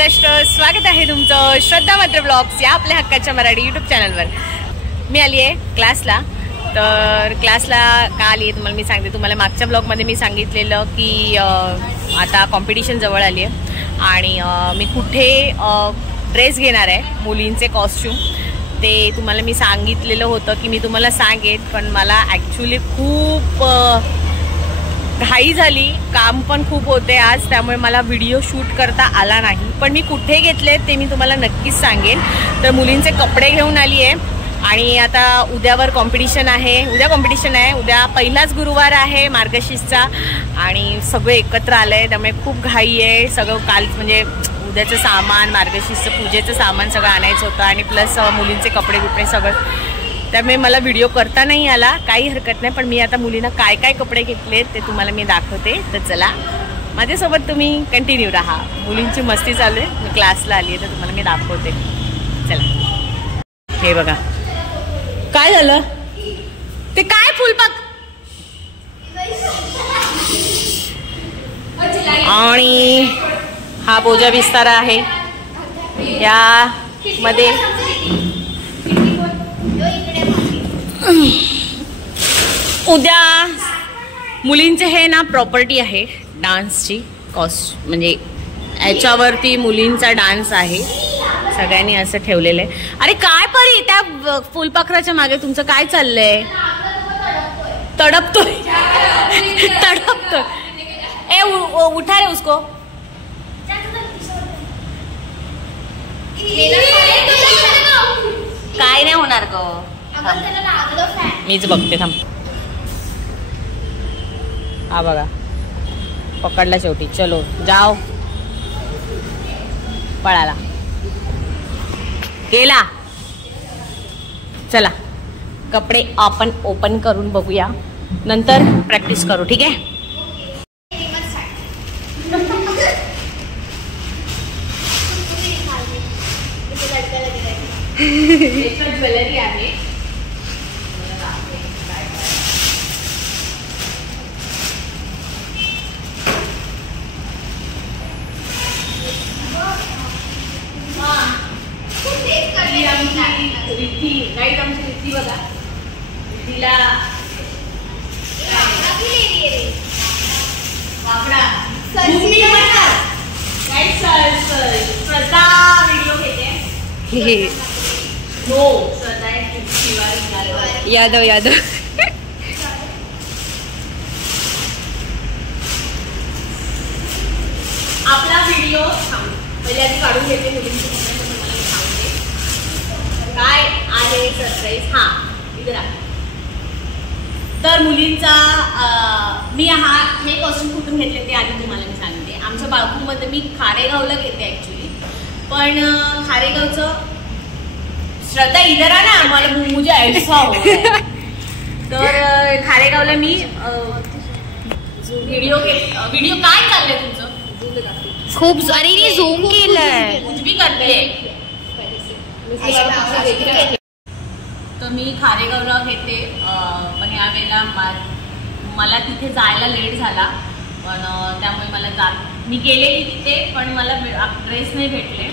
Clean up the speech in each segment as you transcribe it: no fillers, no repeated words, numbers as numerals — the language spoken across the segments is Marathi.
महाराष्ट्र, स्वागत आहे तुमचं श्रद्धा मात्र ब्लॉग्स या आपल्या हक्काच्या मराठी यूट्यूब चॅनलवर। मी आली आहे क्लासला। तर क्लासला का आली आहे तुम्हाला मी सांगते। तुम्हाला मागच्या ब्लॉगमध्ये मी सांगितलेलं की आता कॉम्पिटिशन जवळ आली आहे आणि मी कुठे ड्रेस घेणार आहे मुलींचे कॉस्ट्यूम ते तुम्हाला मी सांगितलेलं होतं की मी तुम्हाला सांगेन, पण मला ॲक्च्युली खूप घाई झाली, काम पण खूप होते आज, त्यामुळे मला व्हिडिओ शूट करता आला नाही। पण मी कुठे घेतले ते मी तुम्हाला नक्कीच सांगेन। तर मुलींचे कपडे घेऊन आली आहे आणि आता उद्यावर कॉम्पिटिशन आहे। उद्या कॉम्पिटिशन आहे, उद्या पहिलाच गुरुवार आहे मार्गशीर्षचा आणि सगळे एकत्र आलंय, त्यामुळे खूप घाई आहे। सगळं काल म्हणजे उद्याचं सामान, मार्गशीर्षचं पूजेचं सामान सगळं आणायचं होतं आणि प्लस मुलींचे कपडे बिपडे सगळं, त्यामुळे मला व्हिडिओ करता नाही आला, काही हरकत नाही। पण मी आता मुलींना काय काय कपडे घेतलेत ते तुम्हाला मी दाखवते। तर चला माझ्यासोबत तुम्ही कंटिन्यू राहा। मुलींची मस्ती चालू आहे, मी क्लासला आली आहे तर तुम्हाला मी दाखवते। चला हे बघा काय झालं ते, काय फुलपाक आणि हा बोजा बिस्तारा आहे। या मध्ये उद्या मुलींचे हे ना प्रॉपर्टी आहे डान्सची, कॉस्ट म्हणजे याच्यावरती मुलींचा डान्स आहे, सगळ्यांनी असं ठेवलेलं आहे। अरे काय परी त्या फुलपाखराच्या मागे तुमचं काय चाललंय? तडपतोय तडपतोय। ए उठा रे उसको। काय नाही होणार ग, मीच बघते थांब। हा बघा पकडला शेवटी, चलो जाओ, पळाला गेला। चला कपडे आपण ओपन करून बघूया, नंतर प्रॅक्टिस करू, ठीक आहे? ज्वेलरी आहे, रिद्धी बघा, रिद्धीला श्रद्धा व्हिडिओ घेते। हो यादव यादव आपला व्हिडिओ पहिले आधी काढून घेते मुलींची तुम्हाला सांगते काय आहे सरप्राईज। हा इथे राहा। तर मुलींचा मी हे कॉस्ट्यूम कुठून घेतले ते आधी तुम्हाला मी सांगते। आमच्या बाळकूमध्ये मी खारेगावला घेते ॲक्च्युली, पण खारेगावचं श्रद्धा इधर आ ना, मला मुझे ऐसा हो तर खारेगावला मी व्हिडिओ काय चाललंय तुमचं? खूप अरे झूम केलंय, कुछ भी करते। तर मी खारेगावला घेते, पण यावेळेला मला तिथे जायला लेट झाला, पण त्यामुळे मला मी गेलेली तिथे पण मला ड्रेस नाही भेटले,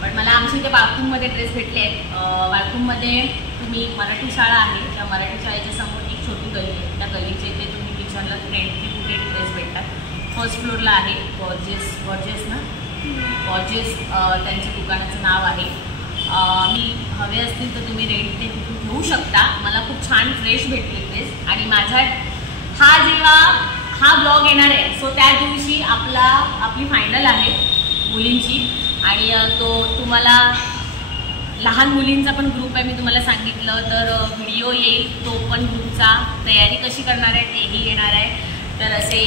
पण मला आमच्या इथे बाळकूममध्ये ड्रेस भेटले आहेत। बाळकूममध्ये तुम्ही मराठी शाळा आहे, त्या मराठी शाळेच्या समोर एक छोटी गली आहे, त्या गलीच्या इथे तुम्ही टीचरला रेंटने कुठे ड्रेस भेटतात। फर्स्ट फ्लोअरला आहे गॉर्जेस ना, गॉर्जेस त्यांच्या दुकानाचं नाव आहे। मी हवे असतील तर तुम्ही रेंटने तिथून घेऊ शकता। मला खूप छान फ्रेश भेटले ड्रेस आणि माझा जेव्हा हा ब्लॉग येणार आहे सो त्या दिवशी आपली फायनल आहे मुलींची, आणि तो तुम्हाला लहान मुलींचा पण ग्रुप आहे, मी तुम्हाला सांगितलं तर व्हिडिओ येईल तो पण ग्रुपचा, तयारी कशी करणार आहे तेही येणार आहे। तर असे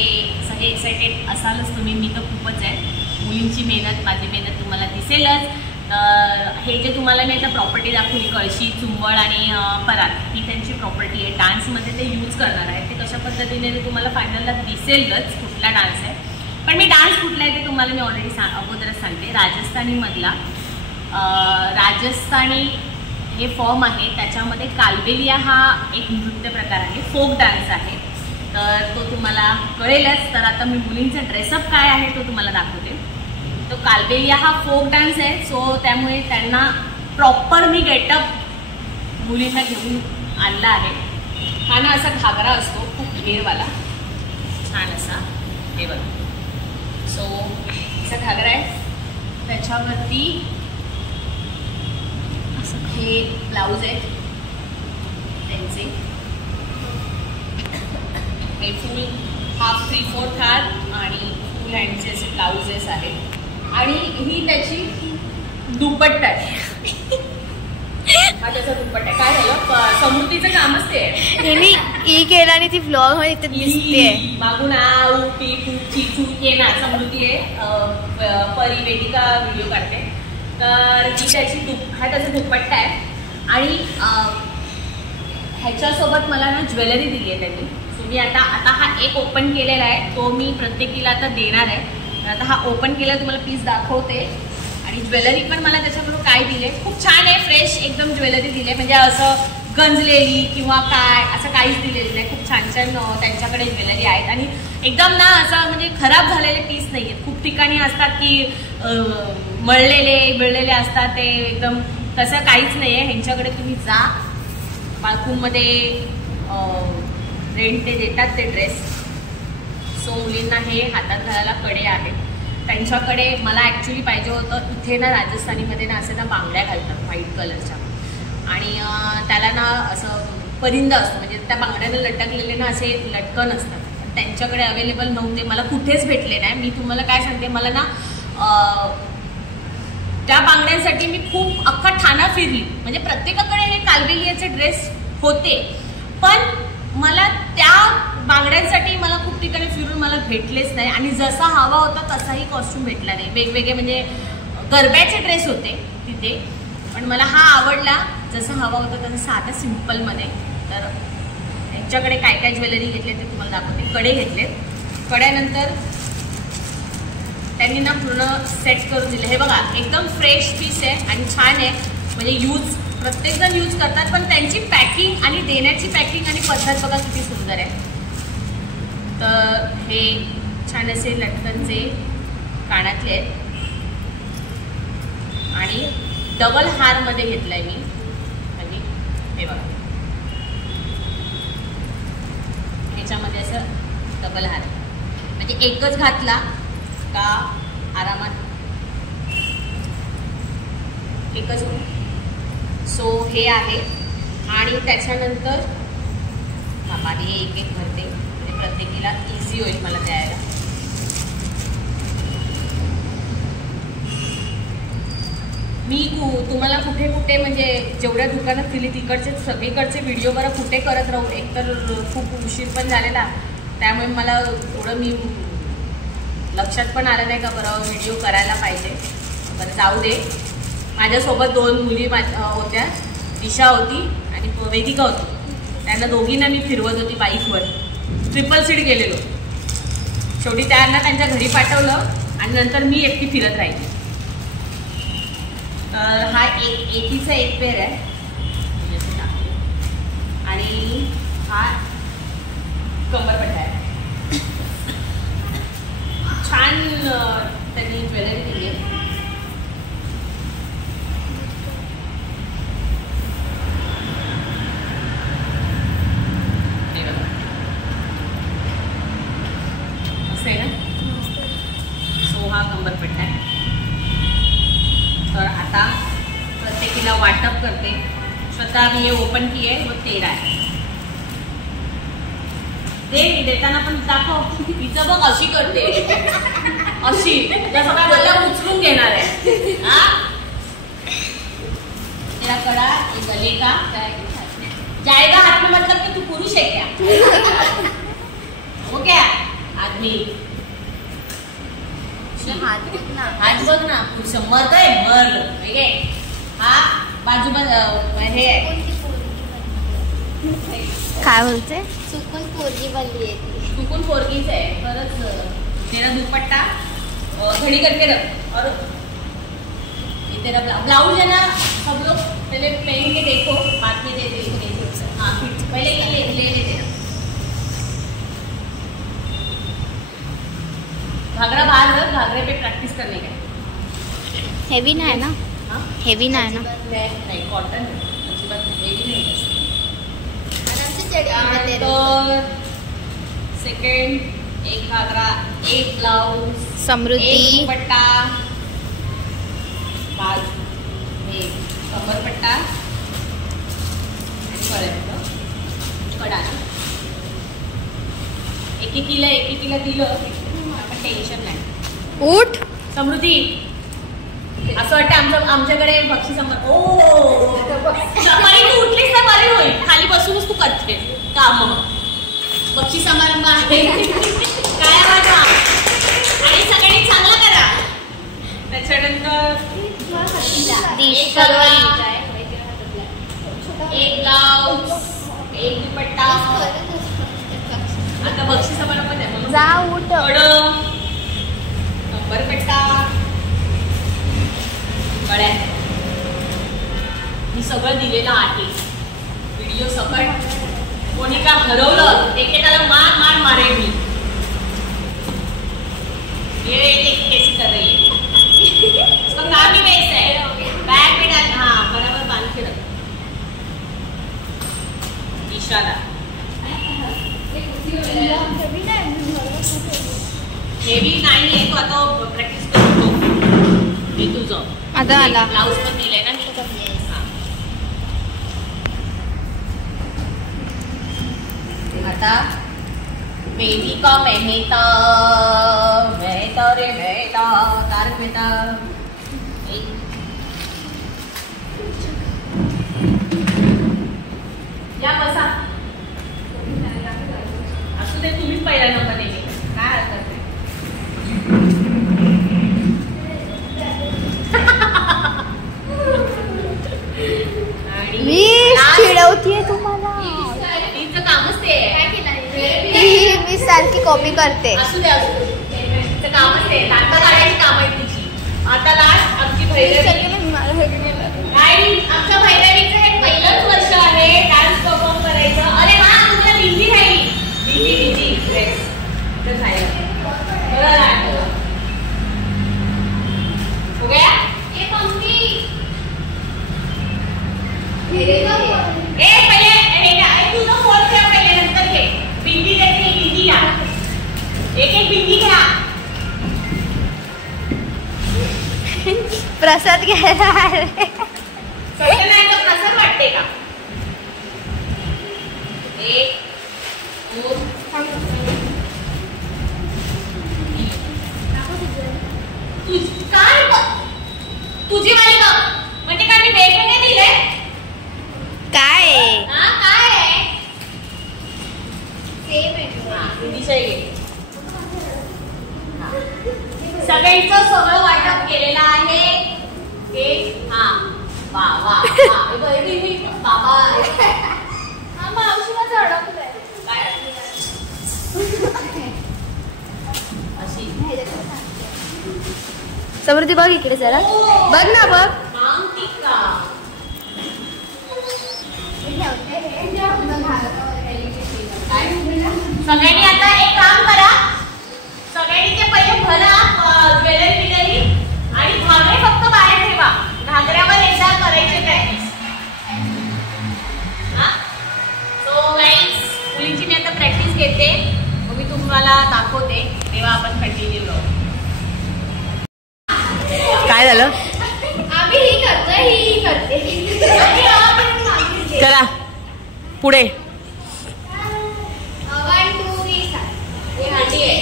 सगळे एक्सायटेड असालच तुम्ही, मी तर खूपच आहे। मुलींची मेहनत, माझी मेहनत तुम्हाला दिसेलच। तर हे जे तुम्हाला मी आता प्रॉपर्टी दाखवली, कळशी, चुंबळ आणि परात, ही त्यांची प्रॉपर्टी आहे। डान्समध्ये ते यूज करणार आहे, ते कशा पद्धतीने ते तुम्हाला फायनलला दिसेलच कुठला डान्स आहे। पण मी डान्स कुठला आहे ते तुम्हाला मी ऑलरेडी अगोदरच सांगते। राजस्थानी हे फॉर्म आहे, त्याच्यामध्ये कालबेलिया हा एक नृत्य प्रकार आहे, फोक डान्स आहे, तर तो तुम्हाला कळेलच। तर आता मी मुलींचा ड्रेसअप काय आहे तो तुम्हाला दाखवते। तो कालबेलिया हा फोक डान्स आहे, सो त्यामुळे त्यांना प्रॉपर मी गेटअप मुलींना घेऊन आणला आहे. हा ना असा घागरा असतो खूप घेरवाला, छान असा, हे बघा. सो असा घागरा आहे, त्याच्यावरती असं हे ब्लाऊज आहे त्यांचे, हे फुल हाफ 3/4 हात आणि फुल हँडचे असे ब्लाउजेस आहेत. आणि ही त्याची दुपट्टा आहे, हा त्याचा दुपट्टा आहे. काय झालं, समृद्धीचं कामच ते आहे. केला आणि ती व्लॉग मध्ये इथे दिसते मागून आऊ पी पू चिचू ये ना. समृद्धी आहे, परी वेदिका व्हिडिओ काढते, तर ही त्याची हा त्याचा दुपट्टा आहे. आणि ह्याच्यासोबत मला ना ज्वेलरी दिली आहे त्यांनी. सो मी आता हा एक ओपन केलेला आहे, तो मी प्रत्येकीला आता देणार आहे. आता हा ओपन केला तुम्हाला पीस दाखवते. आणि ज्वेलरी पण मला त्याच्याबरोबर काय दिले, खूप छान आहे, फ्रेश एकदम ज्वेलरी दिली, म्हणजे असं गंजलेली किंवा काय असं काहीच दिलेलं नाही. खूप छान छान त्यांच्याकडे ज्वेलरी आहेत आणि एकदम ना असं म्हणजे खराब झालेले पीस नाही आहेत. खूप ठिकाणी असतात की मळलेले असतात, ते एकदम तसं काहीच नाही आहे. ह्यांच्याकडे तुम्ही जा, बाळकूममध्ये रेंट ते देतात ते ड्रेस. सो मुलींना हे हातात घालायला कडे आहेत त्यांच्याकडे. मला ॲक्च्युली पाहिजे होतं, इथे ना राजस्थानीमध्ये ना असे ना बांगड्या घालतात व्हाईट कलरच्या, आणि त्याला ना असं परिंद असतं, म्हणजे त्या बांगड्याला लटकलेले ना असे लटकन असतात. त्यांच्याकडे अवेलेबल नव्हते, मला कुठेच भेटले नाही. मी तुम्हाला काय सांगते, मला ना त्या बांगड्यांसाठी मी खूप अख्खा ठाणा फिरली, म्हणजे प्रत्येकाकडे हे कालबेलियाचे ड्रेस होते, पण मला त्या बांगड्यांसाठी मला खूप ठिकाणी फिरून मला भेटलेच नाही. आणि जसा हवा होता तसाही कॉस्ट्यूम भेटला नाही. वेगवेगळे म्हणजे गरब्याचे ड्रेस होते तिथे, पण मला हा आवडला जसा हवा होता तसं साधा सिम्पलमध्ये. तर यांच्याकडे काय काय ज्वेलरी घेतले ते तुम्हाला दाखवते. कडे घेतलेत, कड्यानंतर त्यांनी ना पूर्ण सेट करून दिले. हे बघा एकदम फ्रेश पीस आहे आणि छान आहे, म्हणजे प्रत्येकजण यूज करतात, पण त्यांची पॅकिंग आणि देण्याची पॅकिंग आणि पद्धत बघा किती सुंदर आहे. तर हे छान असे लटकनचे कानातले आहेत आणि डबल हारमध्ये घेतलाय मी. हे बघा ह्याच्यामध्ये असं डबल हार, म्हणजे एकच घातला का आरामात एकच. सो हे आहे. आणि त्याच्यानंतर बाबा हे एक एक भरते, म्हणजे प्रत्येकीला इझी होईल मला द्यायला. मी तुम्हाला कुठे कुठे म्हणजे जेवढ्या दुकानात फिरली तिकडचे सगळीकडचे व्हिडिओ बरं कुठे करत राहू, एकतर खूप उशीर पण झालेला, त्यामुळे मला थोडं मी लक्षात पण आलं नाही का बरं व्हिडिओ करायला पाहिजे. बरं जाऊ दे. माझ्यासोबत 2 मुली होत्या, दिशा होती आणि वेदिका होती. त्यांना दोघींना मी फिरवत होती बाईकवर, ट्रिपल सीट गेलेलो. शेवटी त्यांना त्यांच्या घरी पाठवलं आणि नंतर मी एकटी फिरत राहिली. तर हा एकीचा एक पेर आहे आणि हा कमरपट्टा आहे. छान त्यांनी ज्वेलरी दिली आहे. असं आहे ना. सो हा कमरपट्टा आहे. तर आता प्रत्येकीला वाटप करते. स्वतः मी हे ओपन की आहे व 13 आहे. देताना पण दाखव. तिचं बघ अशी करते, अशी त्या सगळ्या मला उचलून घेणार आहे. हा तेरा कड़ा गले का जाएगा हाथ में, मतलब कि तू पुरुष है क्या? हो क्या आदमी? हात बघ ना, पुरुष मर्द आहे, मर्द. हा बाजू हे काय बोलते, चुकून पोरगी बनली आहे. चुकून पोरगीच आहे खरंच. तेरा दुपट्टा घड़ी करके रख और ये तेरा ब्लाउज है ना. सब लोग पहले पहन के देखो, बाद में दे देखो. हाँ फिर पहले ये ले देना. घाघरा बाहर रख, घाघरे पे प्रैक्टिस करने का. हेवी नाही ना, हा? हेवी नाही ना. नाही कॉटन अजिबात हेवी नाही. आरामसे चढी तर सेकंड एक घागरा, एक ब्लाउज, समृद्धी. एक दुपट्टा, बाजू हे कमरपट्टा आणि गळ्यातलं कडा. एकेकीला दिलं आपण टेन्शन नाही. उठ. समृद्धी असं वाटतं आमच्याकडे बक्षीस सफारी तू उठलीस ना बरी होईल. खाली बसूनच तू करते काम. बक्षीस समारंभ आहे काय वाटा आणि सगळ्यांनी चांगला करा. त्याच्यानंतर एक ब्लाउज, एक दुपट्टा. आता बक्षीस समारंभ आहे जा उठ. कंबरपट्टा, गळ्यात मी सगळं दिलेलं आहे. व्हिडिओ सकट कोणी का हरवलं एकेकाला मार मार मारेल मी. ये कैसी कर रही है उसका काम ही वैसा है. बैग में डाल. हाँ बराबर बांध के रख. इशारा हेवी नाही आहे तो. आता प्रॅक्टिस करतो मी तुझं. आता आला ब्लाऊज पण दिलाय ना मी. आता बेबी का मेहता मेहता रे मेहता तारक मेहता. या बसा. असू दे तुम्हीच पहिला नंबर नेले काय हरकत नाही. मी चिडवतीये तुम्हाला. तिचं कामच ते आहे. मी सारखी कॉपी करते. असू दे तिचं कामच ते. नाटक काढायची काम आहे तिची. आता लास्ट आमची भैरवी. नाही आमच्या भैरवीचं हे पहिलंच वर्ष आहे डान्स परफॉर्म करायचं. अरे हा तुला बिंदी राहिली. बिंदी ड्रेस झालं हो गया. ये मम्मी पहिले हे घ्या. तुझं फोन घ्या पहिले नंतर घे. बिंदी देते बिंदी घ्या. एक बिंदी घ्या. प्रसाद घ्यायला आले. सगळं नाही तर प्रसन्न वाटते का. एक काय तुझी वाली बघ. म्हणजे काय मी वेगवेगळे दिले काय काय आहे. सेम आहे. सगळ्यांचं सगळं वाटप केलेलं आहे. हा वा वा बाबा मावशीला झडकलंय. अशी समृद्धी बघ इकडे जरा. बघ ना बघ. मागती का. सगळ्यांनी आता एक काम करा. सगळ्यांनी ते पहिले भरा ज्वेलरी आणि घागरे फक्त बाहेर ठेवा. घागऱ्यावर एकदा करायचे प्रॅक्टिस. सो गाईज मुलींची मी आता प्रॅक्टिस घेते. मग मी तुम्हाला दाखवते तेव्हा आपण कंटिन्यू राहू. काय झालं. आम्ही ही करतोय ही करते. करा पुढे. 1 2 3 हे हाती आहे.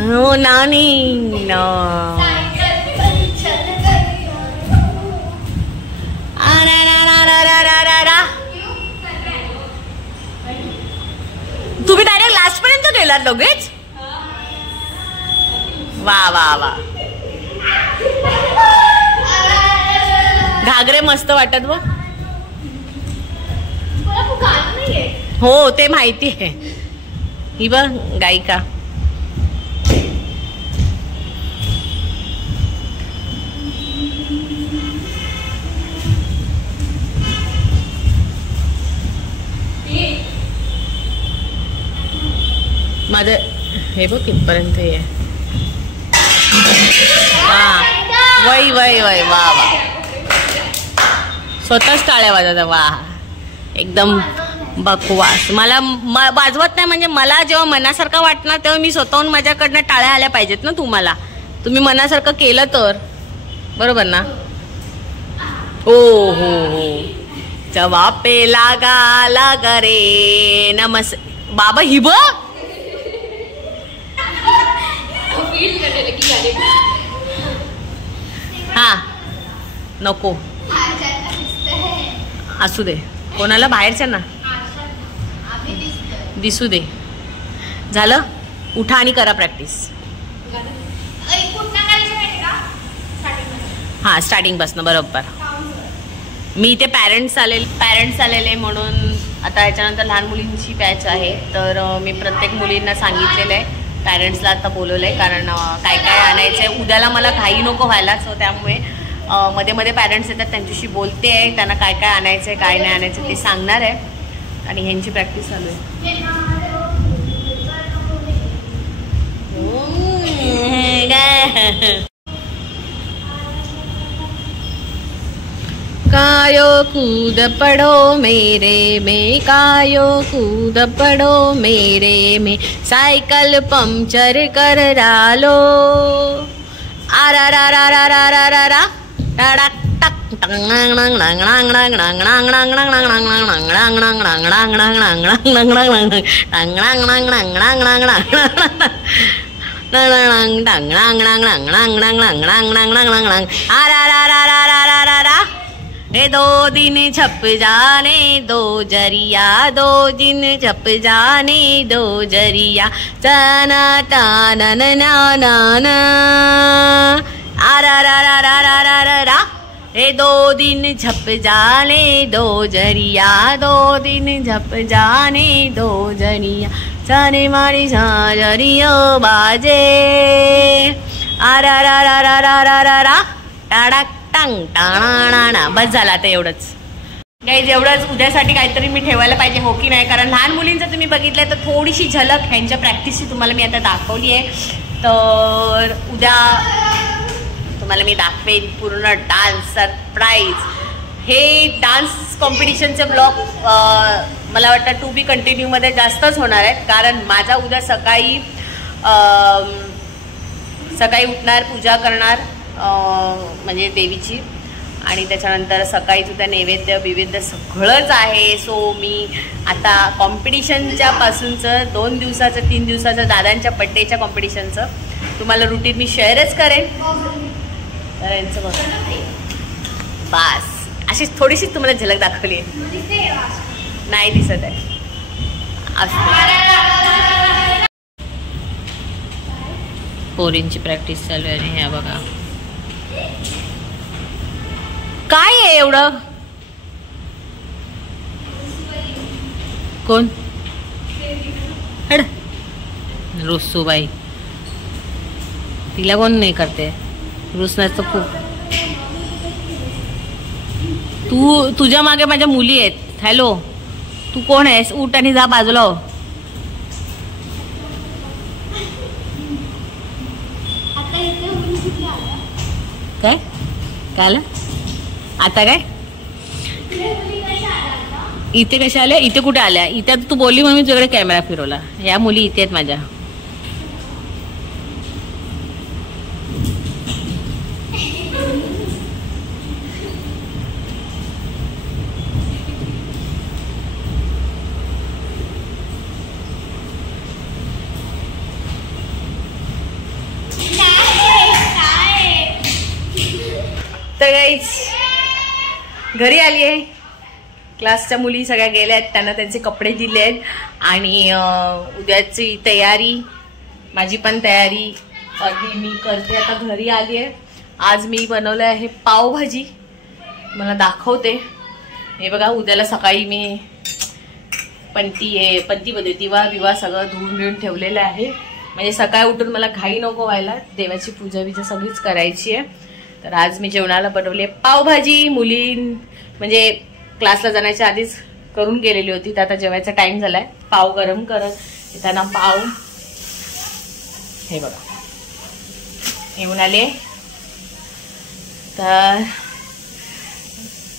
हो नानी ना. तुम्ही डायरेक्ट लास्ट पर्यंत गेलात लगेच. वा वा वा. घागरे मस्त वाटत बघ. हो ते माहिती आहे. ही बघ गायिका. माझं हे बघ कितपर्यंत आहे. हा वय वय वय वा वा. स्वतःच टाळ्या वाजवतात. वा एकदम बकवास. मला वाजवत नाही म्हणजे मला जेव्हा मनासारखं वाटणार तेव्हा मी स्वतःहून माझ्याकडनं टाळ्या आल्या पाहिजेत ना तुम्हाला. तुम्ही मनासारखं केलं तर बरोबर ना. हो हो हो. जवाब पे लागा लागा रे नमस बाबा ही बघ. हा नको असू दे कोणाला बाहेरच्या ना दिसू दे. झालं उठा आणि करा प्रॅक्टिस. हा स्टार्टिंग पासून बरोबर. मी इथे पॅरेंट्स आलेले म्हणून आता याच्यानंतर लहान मुलींची बॅच आहे तर मी प्रत्येक मुलींना सांगितलेलं आहे. पॅरेंट्सला आता बोलवलं आहे कारण काय काय आणायचं आहे. उद्याला मला घाई नको व्हायला सो त्यामुळे मध्ये मध्ये पॅरेंट्स येतात त्यांच्याशी बोलते आहे. त्यांना काय काय आणायचं आहे काय नाही आणायचं ते सांगणार आहे आणि ह्यांची प्रॅक्टिस चालू आहे. कायो कूद पड़ो मेरे में कायो कूद पड़ो मेरे में साइकिल पंचर कर डालो आरा रा रा रा रा रा रा रा टक टक रे 2 दिन छप जाने दो जरिया 2 दिन छप जाने दो जरिया तना ताना ना ना ना आरा रा रा रा रा रा रा रा रे 2 दिन छप जाने दो जरिया 2 दिन छप जाने दो जरिया जाने मारी जरियो बाजे आरा रा रा रा रा रा रा रा टाडक टांग टाणा. बस झाला आता एवढंच गाईज. एवढंच उद्यासाठी काहीतरी मी ठेवायला पाहिजे हो की नाही. कारण लहान मुलींचं तुम्ही बघितलं तर थोडीशी झलक ह्यांच्या प्रॅक्टिसची तुम्हाला मी आता दाखवली आहे. तर उद्या तुम्हाला मी दाखवेन पूर्ण डान्स सरप्राईज. हे डान्स कॉम्पिटिशनचे ब्लॉग मला वाटतं टू बी कंटिन्यूमध्ये जास्तच होणार आहेत कारण माझा उद्या सकाळी उठणार पूजा करणार म्हणजे देवीची आणि त्याच्यानंतर सकाळी सुद्धा नैवेद्य विविध सगळंच आहे. सो मी आता कॉम्पिटिशनच्या पासूनचं 2 दिवसाचं 3 दिवसाचं दादांच्या बड्डेच्या कॉम्पिटिशनचं तुम्हाला रुटीन मी शेअरच करेन. तर यांचं बघ बास अशीच थोडीशीच तुम्हाला झलक दाखवली आहे. नाही दिसत आहे पोरींची प्रॅक्टिस चालू आहे. आणि ह्या बघा काय आहे एवढं. कोण हड रुसूबाई तिला कोण नाही करते. रुसण्याचं खूप. तुझ्या मागे माझ्या मुली आहेत. हॅलो तू कोण आहेस. उठ आणि जा बाजूला हो. काय काय आलं आता. काय इथे कशा आल्या. इथे कुठे आल्या. इथे तू बोलली म्हणून मी तुझ्याकडे कॅमेरा फिरवला. या मुली इथे आहेत माझ्या. तर गाईज घरी आली आहे. क्लासच्या मुली सगळ्या गेल्या आहेत. त्यांना त्यांचे कपडे दिले आहेत आणि उद्याची तयारी माझी पण तयारी अगदी मी करते. आता घरी आली आहे. आज मी बनवलं आहे पावभाजी. मला दाखवते. हे बघा उद्याला सकाळी मी पंतीमध्ये दिवा बिवा सगळं धुवून बिवून ठेवलेलं आहे. म्हणजे सकाळी उठून मला घाई नको व्हायला. देवाची पूजा बिजा सगळीच करायची आहे. तर आज मी जेवणाला बनवली आहे पावभाजी. मुली म्हणजे क्लासला जाण्याच्या आधीच करून गेलेली होती. तर आता जेवायचा टाइम झालाय. पाव गरम करत त्यांना पाव हे बघा येऊन आले. तर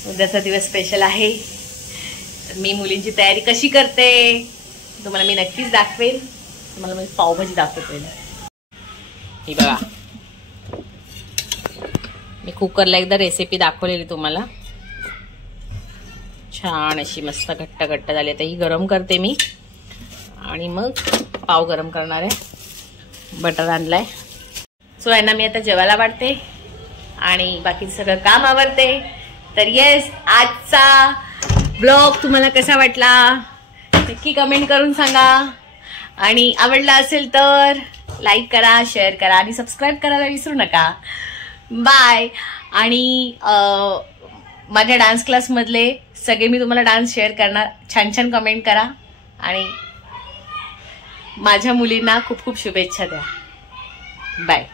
उद्याचा दिवस स्पेशल आहे. मी मुलींची तयारी कशी करते तुम्हाला मी नक्कीच दाखवेन. तुम्हाला मी पावभाजी दाखवते. ही बघा मी कुकरला एकदा रेसिपी दाखवलेली तुम्हाला. छान अशी मस्त घट्ट घट्ट झाली. आता ही गरम करते मी आणि मग पाव गरम करणार आहे. बटर आणलाय. सो यांना मी आता जेवायला वाढते आणि बाकीचं सगळं काम आवरते. तर येस आजचा ब्लॉग तुम्हाला कसा वाटला नक्की कमेंट करून सांगा. आणि आवडला असेल तर लाईक करा, शेअर करा आणि सबस्क्राईब करायला विसरू नका. बाय. आणि माझ्या डान्स क्लासमधले सगळे मी तुम्हाला डान्स शेअर करणार. छान छान कमेंट करा आणि माझ्या मुलींना खूप खूप शुभेच्छा द्या. बाय.